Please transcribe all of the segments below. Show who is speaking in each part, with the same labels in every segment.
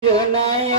Speaker 1: 越来越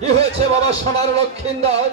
Speaker 2: কি হয়েছে বাবা সোনার লক্ষিন্দার